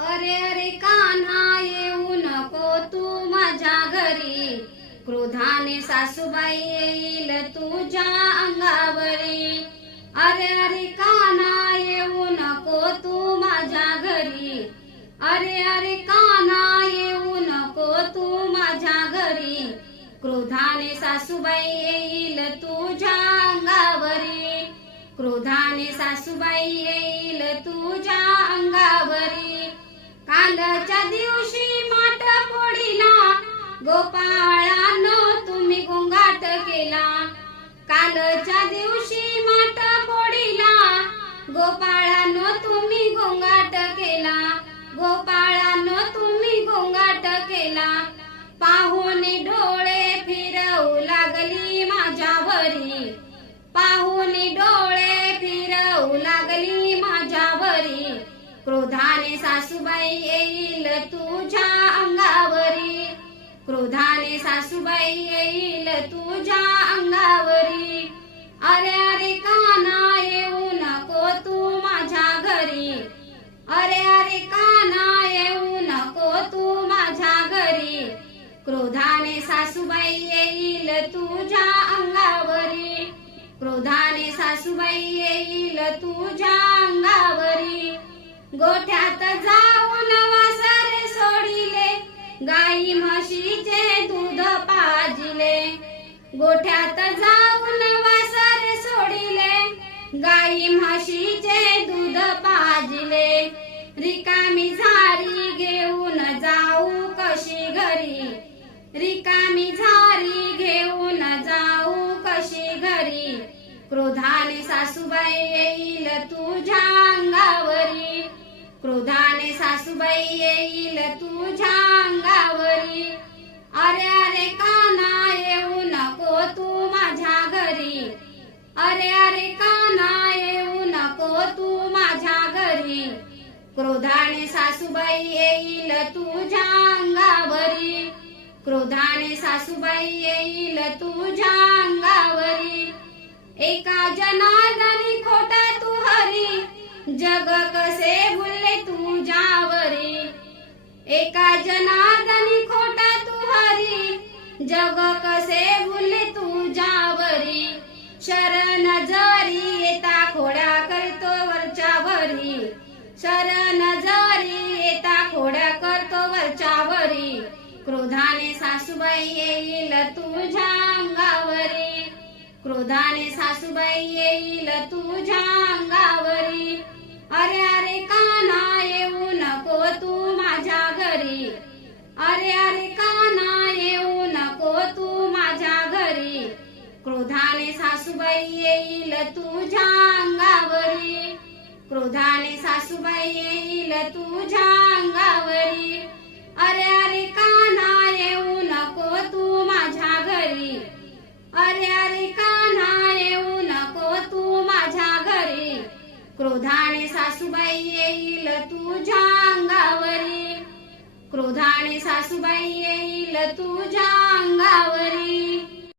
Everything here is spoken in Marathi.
अरे अरे कान्हा येऊ नको तू माझ्या घरी. क्रोधाने सासूबाई येईल तुझ्या अंगावरी. अरे अरे कान्हा येऊ नको तू माझ्या घरी. अरे अरे कान्हा येऊ नको तू माझ्या घरी. क्रोधाने सासूबाई येईल तुझ्या अंगावरी. क्रोधाने सासूबाई येईल तुझ्या कालच्या दिवशी माट पोळीला गोपाळानो तुम्ही गोंगाट केला. कालच्या दिवशी सासूबाई येईल तुझ्या अंगावरी. क्रोधाने सासूबाई येईल तुझ्या अंगावरी. अरे अरे काना येऊ नको तू माझ्या घरी. अरे अरे काना येऊ नको तू माझ्या घरी. क्रोधाने सासूबाई येईल तुझ्या अंगावरी. क्रोधाने सासूबाई येईल तुझ्या गाई म्हशीचे दूध पाजिले. गोठ्यात जाऊन वासर सोडिले. गाई म्हशीचे दूध पाजिले. रिकामी झारी घेऊन जाऊ कशी घरी? रिकामी झारी घेऊन जाऊ कशी घरी? क्रोधाने सासूबाई येईल तुझ्या अंगावरी. क्रोधाने सासूबाई येईल तुझ्या अरे अरे काना येऊ नको तू माझ्या घरी. क्रोधाने सासूबाई येईल तुझ्या अंगावरी. क्रोधाने सासूबाई येईल तुझ्या अंगावरी. एका जनार्दनी खोटा तू हरी. जग कसे भुलले तुझ्यावरी. एका जनार्दनी खोटा तू हरी. जग कसे भुलले तुझ्यावरी. शरण जरी येता खोड्या करतो वरच्या वरी. शरण जरी येता खोड्या करतो वरच्या वरी. क्रोधाने सासूबाई येईल तुझ्या अंगावरी. क्रोधाने सासूबाई येईल तुझ्या अंगावरी. अरे अरे काना येऊ नको तू माझ्या घरी. अरे अरे सासूबाई येईल तुझ्या अंगावरी. क्रोधाने सासूबाई येईल तुझ्या अंगावरी. अरे अरे काना येऊ नको तू माझ्या घरी. अरे अरे कान्हा येऊ नको तू माझ्या घरी. क्रोधाने सासूबाई येईल तुझ्या अंगावरी. क्रोधाने सासूबाई येईल तुझ्या अंगावरी.